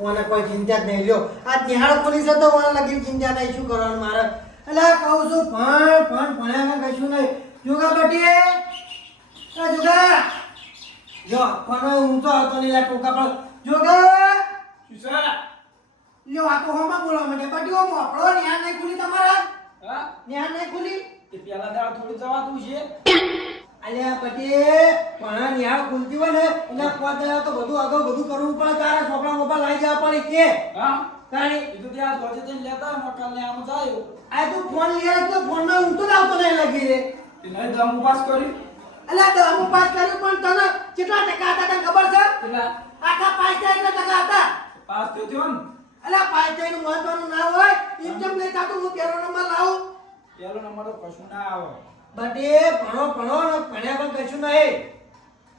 ઓને કોઈ ચિંતા જ નહીં લ્યો આ નિહાળ ખોલી છે તો ઓને લગી ચિંતા નહીં શું કરવાનું મારે એટલે કહું છું ભણ્યા કશું નહીં જુગા બટી જુગા જો પણ હું તો હતો નહીં લા ટોકા પર જુગા લ્યો આ તો હોમાં બોલવા માટે બટી હો મોકળો નિહાળ નહીં ખુલી તમારા હા નિહાળ નહીં ખુલી તે પેલા દાળ થોડું જવાતું છે અલ્યા પછી પણ નિહાળ ખુલતી હોય ને એટલે પોતે તો બધું આગળ બધું કરવું પડે તારા છોકરા મોપા લઈ જવા પડે કે હા તાણી એ તો ત્યાં ધોજે જઈને લેતા મકાન ને આમ જાય આ તું ફોન લઈ આવ્યો તો ફોનમાં ઊંઘતો જ આવતો નહીં લાગી રે તે નહીં દમ પાસ કરી અલ્યા તો અમુક પાસ કર્યું પણ તને કેટલા ટકા હતા તને ખબર છે કેટલા આખા 5 ટકા હતા પાસ તો થયો ને અલ્યા 5 નું મહત્વનું ના હોય એમ કેમ નહીં થતું હું પહેલો નંબર લાવું પેલો નંબર તો કશું ના આવે બટે ભણો ને ભણ્યા પણ કશું નહીં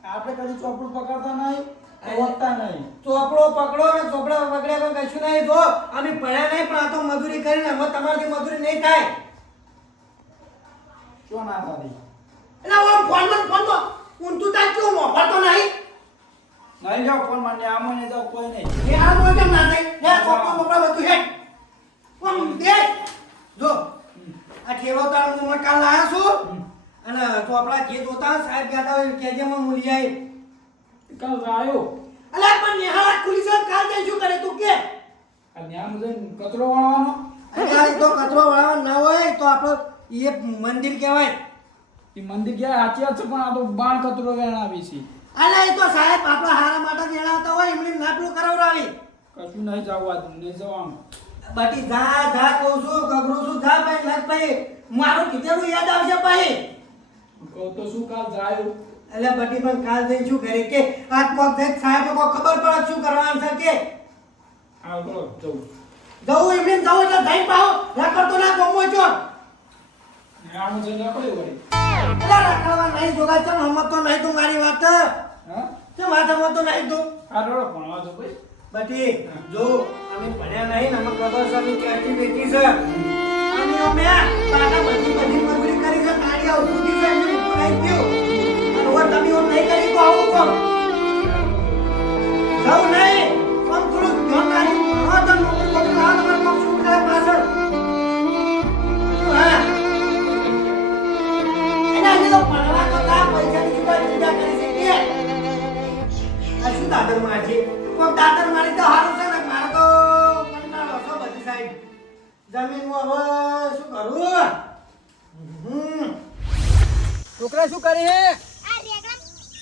આપણે કદી ચોપડું પકડતા નહીં ઓળખતા નહીં ચોપડો પકડો ને ચોપડા પકડ્યા પણ કશું નહીં જો અમે ભણ્યા નહીં પણ આ તો મજૂરી કરીને અમે તમારથી મજૂરી નહીં થાય શું ના થાય એટલે હું ફોનમાં ઊંધું થાય કેવું મોફરતો નહીં નહીં જાઓ ફોન માં આમ ને જાઓ કોઈ નહીં એ આ મોય કેમ ના થાય લે ચોપડો મોકલા બધું હેડ કોમ દે જો આ ઠેલો તાર હું કાલ લાયા છું અને ચોપડા જે જોતા સાહેબ કહેતા હોય કેજે માં મૂલી આવી કાલ આવ્યો અલા પણ નિહાળ ખુલી છે કાલ જઈ શું કરે તું કે આ ન્યામ જઈને કચરો વાળવાનો અરે તો કચરો વાળવાનો ના હોય તો આપણો એ મંદિર કહેવાય એ મંદિર ગયા સાચી વાત છે પણ આ તો બાણ કચરો વેણાવી છે અલા એ તો સાહેબ આપણા હારા માટે જણાવતા હોય એમને નાટલું કરાવરાવી કશું નહીં જવા નહીં જવાનું બાકી જા કહું છું ગગરું છું જા ભાઈ લગ ભાઈ મારું કીધેલું યાદ આવશે ભાઈ કહું તો શું કાલ જાય એટલે બટી પણ કાલ જઈને શું કરે કે આજ કોક થાય સાહેબ કો ખબર પડે શું કરવાનું છે કે આ બોલો જવું જવું એમને જવું એટલે જઈ પાઓ રાખતો ના કોમો છો આમ જઈને આપણે વળી એટલે રાખવા નહીં જોગા ચમ હમત તો નહીં તું મારી વાત હા તે માથામાં તો નહીં તું આ રોડો ભણવા જો ભાઈ બટી જો અમે ભણ્યા નહીં અમે ખબર છે અમે ક્યાંથી બેઠી છે અમે પાટા બધી મજૂરી કરી છે તાળી આવતું છે એમને ઉપર આવી ગયો અને ઓર તમે ઓર નહીં કરી તો આવું કોમ જાવ નહીં કોમ થોડું ધ્યાન રાખી હા તો નોકરી કોમ લાવ તમારે કોમ શું કરે પાછળ હા એના લીધો ભણવા તો કા પૈસાની ચિંતા કરી છે કે આ શું દાદર માં છે કોક દાદર મારી તો હારું છે ને મારે તો કંટાળો છે બધી સાઈડ જમીનમાં હવે શું કરું છોકરા શું કરે હે આ રેગડા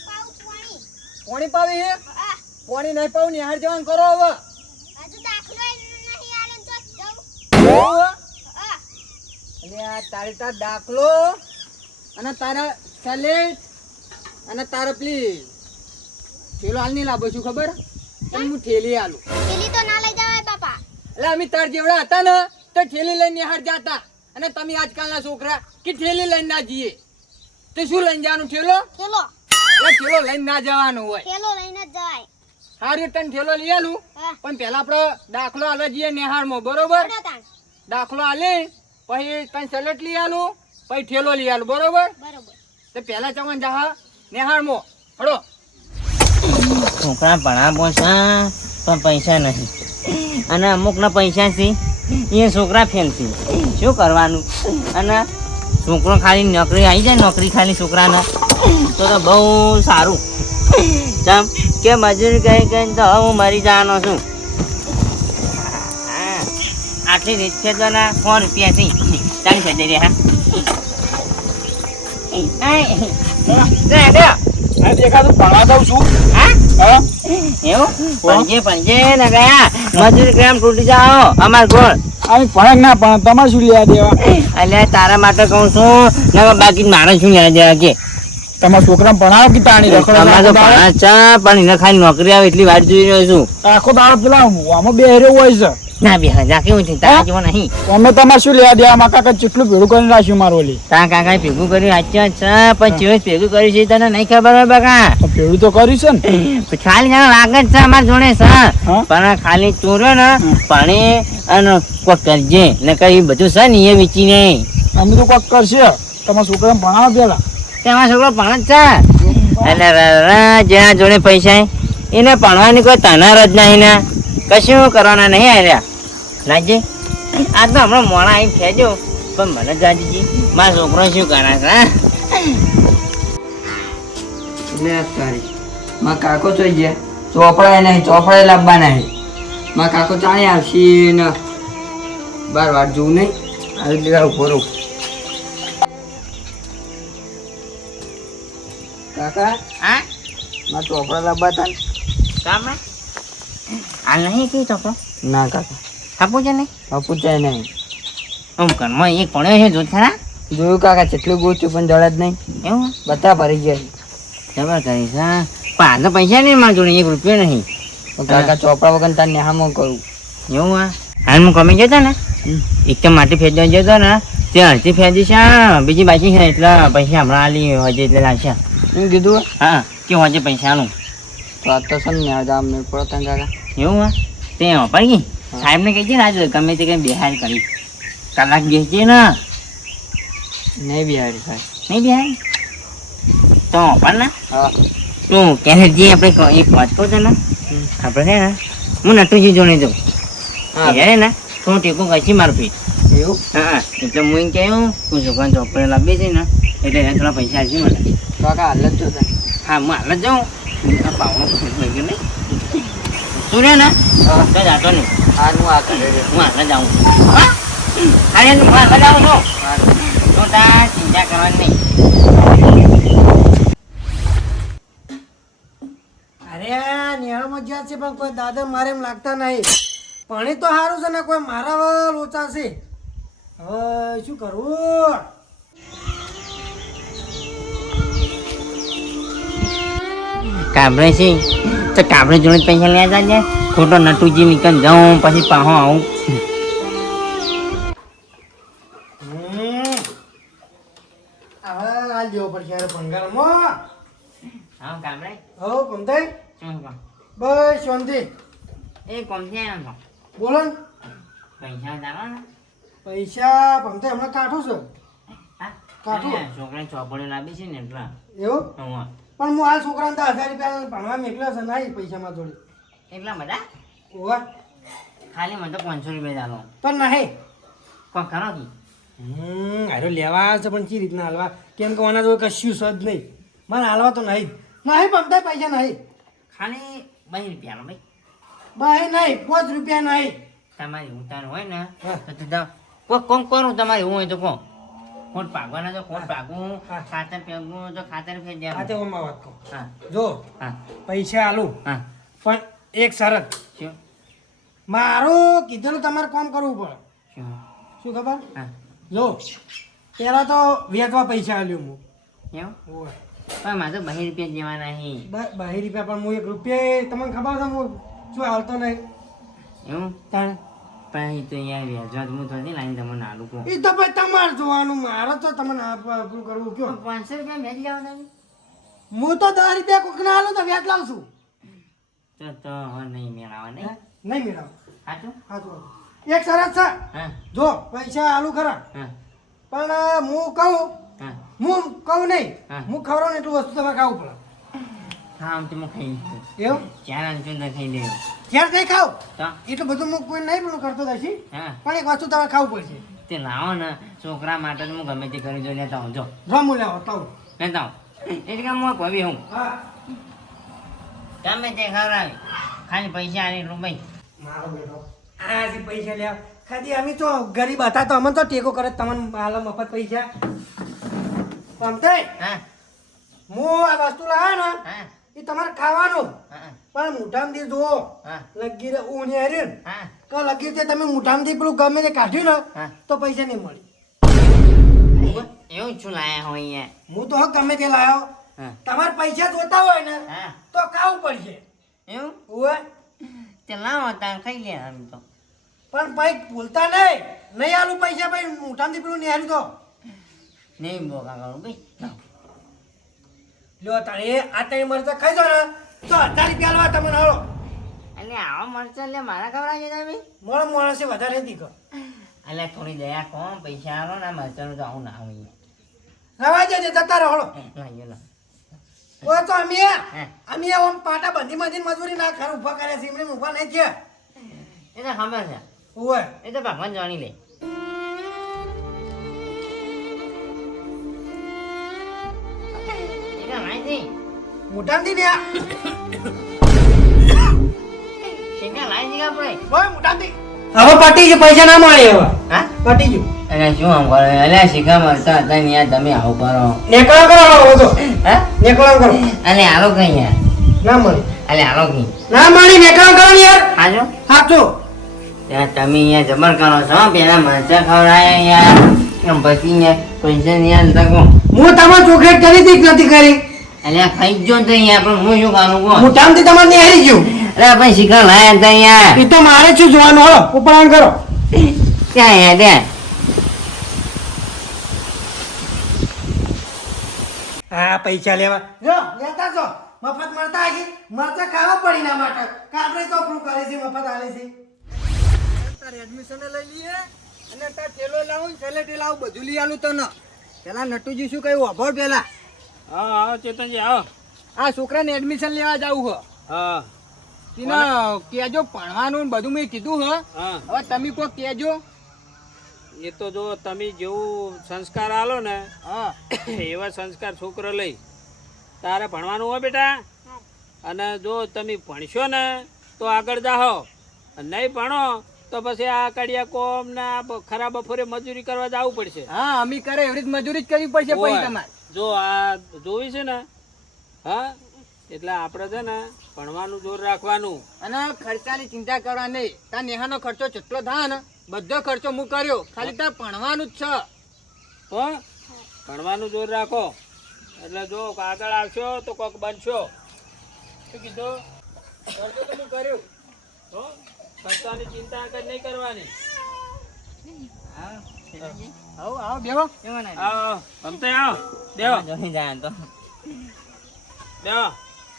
પાઉ પાણી પાણી પાવી હે આ પાણી નહીં પાવું નિહાળ જવાનું કરો હવે હજુ દાખલો નહીં આલે તો જાઉં આ આ તારે તાર દાખલો અને તારા સલેટ અને તારા પેલી થેલો હાલ નહીં લાવો છું ખબર તને હું થેલી આલું પેલી તો ના લઈ જવાય બાપા એટલે અમે તાર જેવડા હતા ને તો થેલી લઈને નિહાળ જાતા અને તમે આજકાલના છોકરા કે થેલી લઈને ના જઈએ તો શું લઈને જવાનું થેલો ચલો એટલે થેલો લઈને ના જવાનું હોય થેલો લઈને જ જવાય સારું તને થેલો લઈ આલું હા પણ પેલા આપણે દાખલો આલવા જઈએ નિહાળમાં બરોબર પડો તાણ દાખલો આલે પછી તને સલેટ લઈ આલું પછી થેલો લઈ આલું બરોબર બરોબર તો પેલા ચવન જા નિહાળમાં હળો છોકરા ભણાવો છે પણ પૈસા નહીં અને અમુકના પૈસા છે એ છોકરા ફેલ છે શું કરવાનું અને છોકરો ખાલી નોકરી આવી જાય નોકરી ખાલી છોકરાને તો બહુ સારું ચમ કે મજૂરી કરી કરીને તો હવે હું મરી જવાનો છું હા આટલી રીત છે તો ના 100 રૂપિયા છે ચાલી શકે રે હા આ દેખાતું ભણવા જાઉં છું હા હા એવું પંજે ને ગયા મજૂરી કેમ તૂટી જાઓ અમાર ગોળ અમે ભણક ના પણ તમારે શું લેવા દેવા એટલે તારા માટે કહું છું ને બાકી મારે શું લેવા દેવા કે તમારા છોકરા ભણાવો કે તાણી તમારે તો ભણા છે પણ એને ખાલી નોકરી આવે એટલી વાર જોઈ રહ્યો છું આખો દાડો પેલા આમાં બે હેર્યો હોય છે ના બે હજા કેવું છે તારા જેવો નહીં અમે તમારે શું લેવા દેવા માં કાકા જેટલું ભેડું કરીને રાખ્યું મારું ઓલી તારા કાકા ભેગું કર્યું સાચું છે પણ ચેવું ભેગું કર્યું છે તને નહીં ખબર હોય બકા ભેડું તો કર્યું છે ને ખાલી જાણે વાગત છે અમારા જોડે છે પણ ખાલી ચોર્યો ને પાણી અને કોક કરજે ને કઈ બધું છે ને એ વીચીને અમે તો કોક કરશે તમારા છોકરા ભણાવો પેલા તેમાં છોકરો ભણ જ છે એટલે જેના જોડે પૈસા એને ભણવાની કોઈ તનાર જ નહીં ને કશું કરવાના નહીં આવ્યા લાગજે આ તો હમણાં મોણા આવી ફેજો પણ મને જાજીજી મારો છોકરો શું કરે છે હા? લે તારી માં કાકો જોઈ ગયા ચોપડાય નહીં ચોપડાય લાવવાના નહીં માં કાકો ચાણી આવશે ને બાર વાર જોવું નહીં આવી જગ્યા ઉભો રહું કાકા હા માં ચોપડા લાવવા હતા કામ આ નહીં કઈ છોકરો ના કાકા આપું છે નહીં પૂછાય નહીં આમ ઘરમાં એક પડ્યો છે જોત ખરા જોયું કાકા જેટલું ગોચ્યું પણ જડે જ નહીં એવું બધા ભરી ગયા ખબર કરીશ હા પણ આ તો પૈસા નહીં મારા જોડે 1 રૂપિયો નહીં તો કાકા ચોપડા વગર તાર નેહામાં કરું એવું હા હાલ હું કમી જતો ને એક તો માટી ફેરવા જતો ને તે અડધી ફેરજી છે બીજી બાકી છે એટલા પૈસા હમણાં આલી હજે એટલે લાવશે હું કીધું હા કે હજે પૈસા આલું તો આ તો સમ ને આજે મેળ પડો તને કાકા એવું હા તે વાપર ગઈ સાહેબને કહીજે ને આજે ગમે તે કંઈ બિહાર કરી કલાક બેસજે ને નહીં બિહારી સાહેબ નહીં બિહાર તો વાપર ને હા તું ક્યારે જે આપણે એક વાત કહું છું ને આપણે છે ને હું નટુજી જોડે જાઉં હા ત્યારે ને થોડું ટેકો કશી મારું પેટ એવું હા એટલે હું એમ કહ્યું તું છોકરાને ચોપડે લાવી છે ને એટલે એને થોડા પૈસા આપજે મને કાકા હાલ જ જોતા હા હું હાલ જ જાઉં આ પાવણો લઈ ગયો નહીં તું રે ને હા તો જાતો નહીં હા હું આ કરે હું હાલ જ આવું હા અરે હું હાલ જ આવું છું તો તાર ચિંતા કરવાની નહીં અરે નિહાળમાં જ્યાં છે પણ કોઈ દાદા મારે એમ લાગતા નહીં પાણી તો સારું છે ને કોઈ મારા લોચા છે હવે શું કરવું કાબરે છે તો કાબરે જોડે પૈસા લેવા જાય ખોટો નટુજી નીકળ જાઉં પછી પાહો આવું હવે આ જેવો પડશે યાર ભંગારમાં હા કાબરે હો પમતાઈ શું કહો બસ શાંતિ એ કોમ છે એમ બોલો ને પૈસા જાણો ને પૈસા પમતાઈ હમણાં કાઠું છે હા કાઢું. છોકરાને ચોપડે લાવી છે ને એટલા એવું હા પણ હું હાલ છોકરાને તો 1000 રૂપિયા ભણવા મેકલ્યા છે નહીં પૈસામાં જોડે એટલા બધા ઓવા ખાલી મને તો 500 રૂપિયા ચાલો પણ નહીં કોણ ખરો કી હારો લેવા આવે છે પણ કઈ રીતના હાલવા કેમ કે આના જોડે કશું છે જ નહીં મને હાલવા તો નહીં નહીં પમતાઈ પૈસા નહીં ખાલી 2 રૂપિયાનો ભાઈ ભાઈ નહીં 5 રૂપિયા નહીં તમારી ઉતાર હોય ને હા. તો તું જાઓ કોઈ કોણ કરું તમારે એવું હોય તો કોણ ખોટ પાકવાના તો ખોટ પાકું હા. ખાતર ફેંકવું તો ખાતર આ ફેંક તે ઓમાં વાત કહું હા જો હા પૈસા આલું હા પણ એક શરત શું મારું કીધેલું તમારે કામ કરવું પડે શું શું ખબર હા જો પહેલાં તો વેચવા પૈસા આલ્યું હું એવું ઓવે. પણ મારે તો 2 રૂપિયા જેવા નહીં 2 રૂપિયા પણ હું 1 રૂપિયા તમને ખબર છે હું શું હાલતો નહીં એવું તાણે પણ તો યાર વ્યાજવા હું થોડી લાઈને તમને આલુ કહું એ તો ભાઈ તમારે જોવાનું મારે તો તમને પેલું કરવું કયો 500 રૂપિયા વેચ લેવા તમે હું તો 10 રૂપિયા કોકને આલું તો વ્યાજ લાવશું તો હવે નહીં મેળાવા નહીં નહીં મેળવ સાચું હા તો એક શરત છે હા જો પૈસા આલુ ખરા હા પણ હું કહું હા હું કહું નહીં હા. હું ખવડાવું ને એટલું વસ્તુ તમારે ખાવું પડે હા આમ તો હું ખાઈ લઈશ. એવું 4 અંચું તો ખાઈ લેવું ક્યારે નહીં ખાવ તો એટલું બધું હું કોઈ નહીં પેલું કરતો નથી હા પણ એક વસ્તુ તમારે ખાવું પડશે તે લાવો ને છોકરા માટે તો હું ગમે તે કરી જો લેતા હું જો રમું લેવો તાવ લેતા હું એટલે કે હું ભાવી હું હા ગમે તે ખવડાવી ખાલી પૈસા આલી એટલું ભાઈ મારો બેટો આ જે પૈસા લ્યા ખાલી અમે તો ગરીબ હતા તો અમને તો ટેકો કરે તમને હાલો મફત પૈસા સમજાય હા હું આ વસ્તુ લાવ્યો ને હા એ તમારે ખાવાનું હા પણ મુઠામથી જુઓ હા લગી રે ઊની હારી ને હા કે લગી તે તમે મુઠામથી પેલું ગમે તે કાઢ્યું ને હા. તો પૈસા નહીં મળી એવું શું લાયા હોય યાર હું તો હક ગમે તે લાવ્યો હા તમારે પૈસા જોતા હોય ને હા તો ખાવું પડશે એવું ઓવે તે લાવો તાર ખાઈ લે આમ તો પણ ભાઈ ભૂલતા નહીં આલું પૈસા ભાઈ મુઠામથી પેલું નિહાળ્યું તો નહીં બોકા કરું ભાઈ લાવો. લ્યો તારે આ ત્રણ મરચા ખાઈ દો ને તો 1000 રૂપિયા આલવા તમને હળો એટલે આવા મરચાં લે મારા ખવડાવજો તમે મોડો માણસે વધારે નથી કર એટલે થોડી દયા કોમ પૈસા આલો ને મરચાંનું તો આવું ના હોય રવા જજે જતા રહો હળો લાગ્યો લો ઓ તો અમે હા આમ પાટા બંધી મજૂરી ના ખર ઉભા કર્યા છે એમને ઉભા નહીં થયા એ તો ખબર છે ઓય એ તો ભગવાન જાણી લે એ તો માહિતી મોટામથી ને આ શેકા લાઈ દીધા પડે ઓય મોટામથી હવે પટી ગયું પૈસા ના મળે હવે હા પટી ગયું અને શું આમ કરો અલ્યા શીખા મળતા હતા ને યાર તમે આવું કરો નેકળો કરો હવે તો હા નેકળો કરો અલે હાલો કઈ યાર ના મળે અલે હાલો કઈ ના મળી નેકળો કરો ને યાર હાજો હાચો ત્યાં તમે અહીંયા જબર કરો છો પેલા મરચા ખવડાયા યાર એમ પછી યાર પૈસા ને યાર તકો હું તમારે ચોખેટ કરી હતી કે નથી કરી અલ્યા ખાઈ જ જો તો યાર પણ હું શું કરું કહો મોટામથી તમારે નેહરી ગયું અરે આપણે શીખા લાયા હતા યાર એ તો મારે શું જોવાનું હલો ઉપરાણ કરો ક્યાં યાર ત્યાં હા પૈસા લેવા જો લેતા છો મફત મળતા હશે મરચા ખાવા પડી ના માટે કાપડે ચોપડું કરે છે મફત આલે છે તારે એડમિશન લઈ લઈએ અને તાર થેલો લાવું સેલેટી લાવું બધું લઈ આલું તને પેલા નટુજી શું કહ્યું અભોર પેલા હા હા ચેતનજી આવો આ છોકરાને એડમિશન લેવા જાવું હ હા તીને કેજો ભણવાનું ને બધું મેં કીધું હ હા હવે તમે કોઈ કેજો એ તો જો તમે જેવું સંસ્કાર આલો ને હા એવા સંસ્કાર છોકરો લઈ તારે ભણવાનું હોય બેટા અને જો તમે ભણશો ને તો આગળ જાઓ અને નહીં ભણો તો પછી આ કડિયા કોમ ને આ ખરાબ બપોરે મજૂરી કરવા જવું પડશે હા અમી કરે એવી રીત મજૂરી જ કરવી પડશે પછી ઓય, તમારે જો આ જોવી છે ને હા એટલે આપણે છે ને ભણવાનું જોર રાખવાનું અને ખર્ચાની ચિંતા કરવા નહીં તાર નેહાનો ખર્ચો જેટલો થાય ને બધો ખર્ચો હું કર્યો ખાલી તાર ભણવાનું જ છે હો ભણવાનું જોર રાખો એટલે જો આગળ આવશો તો કોક બનશો શું કીધું ખર્ચો તો હું કર્યું હો ખર્ચાની ચિંતા આગળ નહીં કરવાની આવો આવો બેહો આવો ગમતે આવો દેવો જોઈ જાય તો દેવો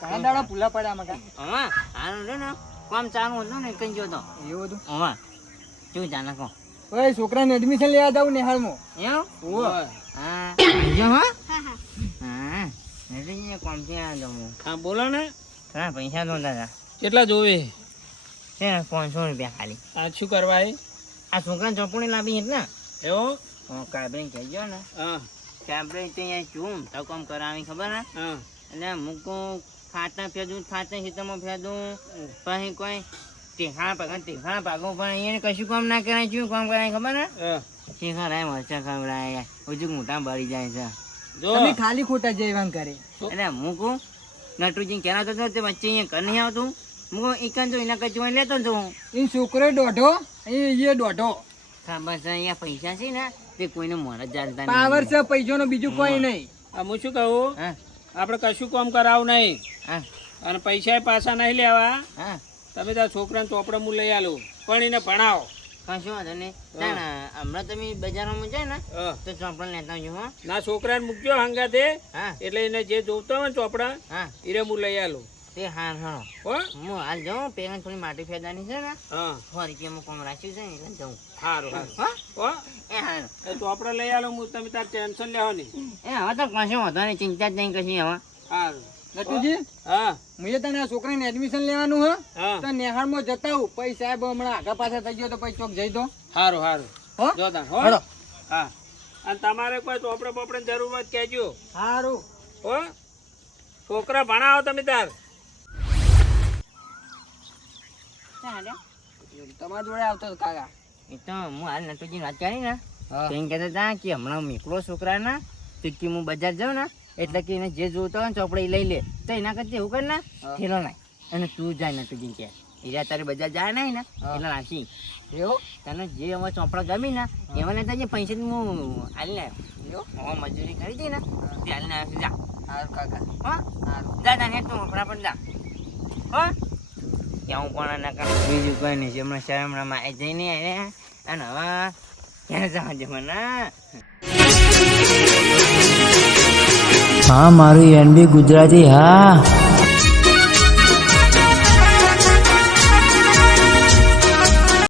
ઘણા દાડા ભૂલા પડ્યા મકા હા હાલ રે ને કામ ચાલુ હતું ને કઈ ગયો તો એવું હતું હા શું જાણે કહો ઓય છોકરાને એડમિશન લેવા જાવ નેહાળમાં એવું ઓય હા જો હા હા નથી કામ ત્યાં જમું હા બોલો ને ઘણા પૈસા તો દાદા કેટલા જોવે છે ને 500 રૂપિયા ખાલી આ શું કરવા એ આ છોકરાને ચોપડી લાવી એટલે એવો કાબરી કહેજો ને હા કાબરી ત્યાં ચૂમ તો કામ કરાવી ખબર ને હા એટલે મૂકું ખાતા ફેદું ખાતા ખેતરમાં ફેદું પછી કોઈ ટેખાણા પાકું પણ અહીંયા કશું કામ ના કરાય શું કામ કરાય ખબર ને હા. શીખા રાય મરચા ખવડાય હજુ મોટા બળી જાય છે જો તમે ખાલી ખોટા જયવાન કરે એટલે મૂકું નટુજી કહેવાતો હતો તે વચ્ચે અહીંયા કર નહીં આવતું મૂકું એકન તો એના કચવા લેતો હતો હું એ છોકરો દોઢો એ દોઢો ખબર છે અહીંયા પૈસા છે ને તે કોઈને મોર જ ચાલતા પાવર છે પૈસાનો બીજું કોઈ નહીં આ હું શું કહું હા આપણે કશું કામ કરાવું નહીં હા અને પૈસા પાછા નહીં લેવા હા તમે તાર છોકરાને ચોપડા હું લઈ આલું પણ એને ભણાવો કશું વાંધો નહીં હમણાં તમે બજારમાં જાય ને હા. તો ચોપડા લેતા આવજો હો ના છોકરાને મૂકજો હંગાતે હા એટલે એને જે જોવતો હોય ને ચોપડા હા એને હું લઈ આલું તે હાર હારો હો હું હાલ જાઉં પેલા થોડી માટી ફેદાની છે ને હા 100 રૂપિયામાં કોમ રાખ્યું છે ને એટલે જાઉં સારું સારું હા હો એ હાર એ ચોપડા લઈ આલો હું તમે તાર ટેન્શન લેવો નહીં એ હવે તો કશું વાંધો નહીં ચિંતા જ નહીં કશી હવે સારું નટુજી હા મેં તને આ છોકરાને એડમિશન લેવાનું હ હા તો નેહાળમાં જતા હું પછી સાહેબ હમણાં આગા પાછા થઈ ગયો તો પછી ચોક જઈ દો સારું સારું હો જોતા હો હેડો. હા અને તમારે કોઈ ચોપડે બોપડે જરૂર હોય તો કહેજો સારું હો છોકરા ભણાવો તમે તાર તમારા જોડે આવતો હતો કાકા એ તો હું હાલ નટુજી વાત કરી ને હા. તો એમ કહેતા હતા કે હમણાં મેકલો છોકરા ના તો કે હું બજાર જાઉં ને એટલે કે એને જે જોતો હોય ને ચોપડે એ લઈ લે તો એના કરતા એવું કર ને હા. થેલો નાખ અને તું જાય નટુજી કે એરા તારે બજાર જાય નહીં ને હા. એટલે નાખી એવું તને જે હવે ચોપડા ગમી ને એમાં લેતા જે પૈસા હું હાલી આવ્યો હવે મજૂરી કરી હતી ને તે હાલીને આવ્યો જા સારું કાકા હા જા જા ને તું ફટાફટ જા હો ત્યાં પણ ના કામ બીજું કોઈ નહીં છે હમણાં શરમના માં જઈને આવ્યા અને હવે ક્યાં જવા દે મને હા મારું એનબી ગુજરાતી હા